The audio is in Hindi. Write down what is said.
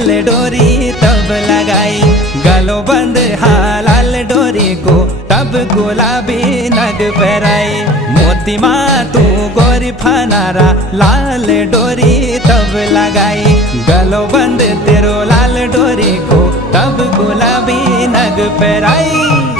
लाल डोरी तब लगाई, गलो बंद हाँ लाल डोरी को तब गुलाबी नग पहराई। मोती माँ तू गोरी फनारा लाल डोरी तब लगाई, गलो बंद तेरो लाल डोरी को तब गुलाबी नग पहराई।